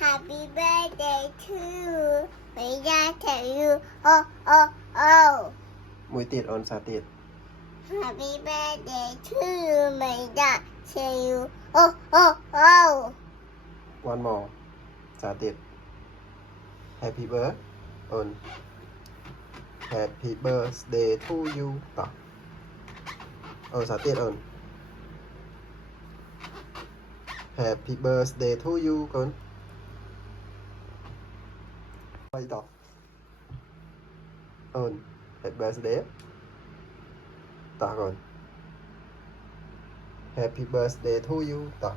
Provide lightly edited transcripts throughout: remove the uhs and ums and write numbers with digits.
Happy birthday to you. May I tell you, oh, oh, oh. Mùi tiệt ồn xà tiệt. Happy birthday to you. May I tell you, oh, oh, oh. One more. Xà tiệt. Happy birthday ồn. Happy birthday to you. Tỏ. Xà tiệt ồn. Happy birthday to you con. Quay tỏ. Happy birthday. Tỏ con. Happy birthday to you. Tỏ.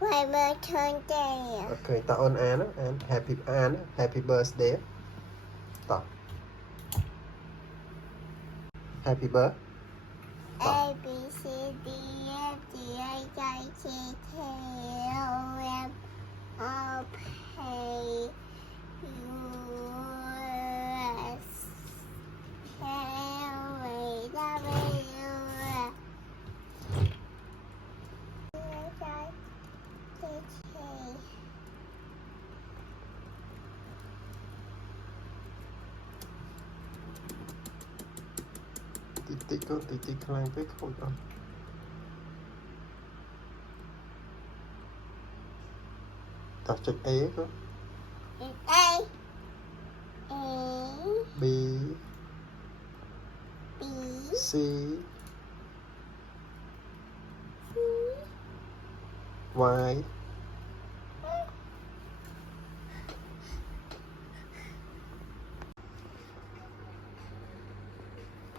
My birthday. Ok, tỏ ôn án á. Happy án á. Happy birthday. Tỏ. Happy birthday. A, B, C, D, F, G, H, I, J, K, L, M, O, P, U, S, K, W, W, Tí con, tí khăn với khôi con. Tỏ trực ế con. A, B, B, C, Y,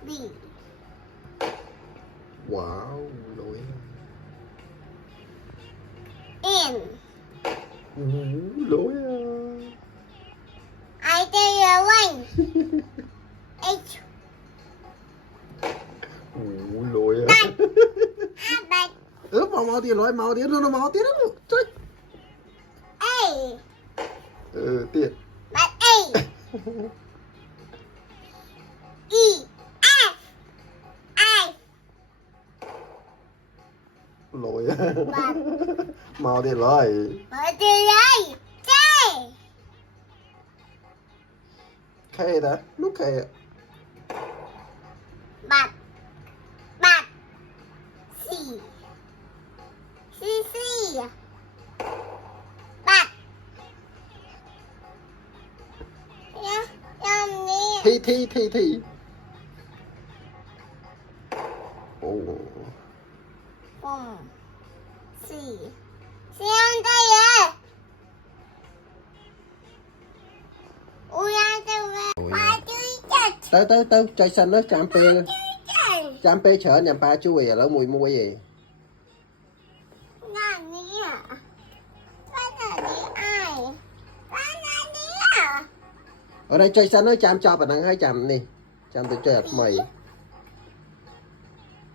B, wow, lỗi. N. Lỗi I tell you one. H. lỗi But mau tiền lỗi, mau tiền nó mau tiền nó chết. A. Tiền. But A. E. F. I. Lỗi But mau tiền lỗi. but the J. K đó, lúc K ạ. But C. C. But Thi. C. C on đây. Ui ăn tôi ba chui chết. Tới trời xanh nó chạm pê chở nhằm ba chui à, lỡ mùi gì. Là gì à? Là gì ai? Là gì à? Ở đây trời xanh nó chạm cho bà năng hay chạm đi. Chạm từ trời mày.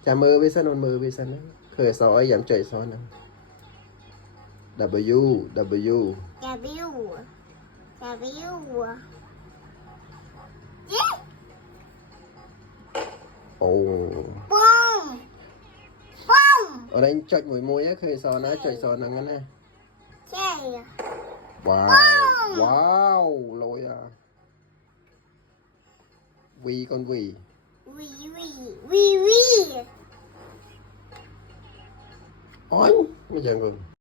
Chạm mưa với sân mưa với sân đó. Khởi gió ấy giảm trời gió nè. W. Yeah. Bông. Ở đây chạy mùi á, khởi gió nó chạy gió nè nè. Chơi. Wow, lỗi à. Vì con vì. Wee. Ôi, bây giờ ngừng.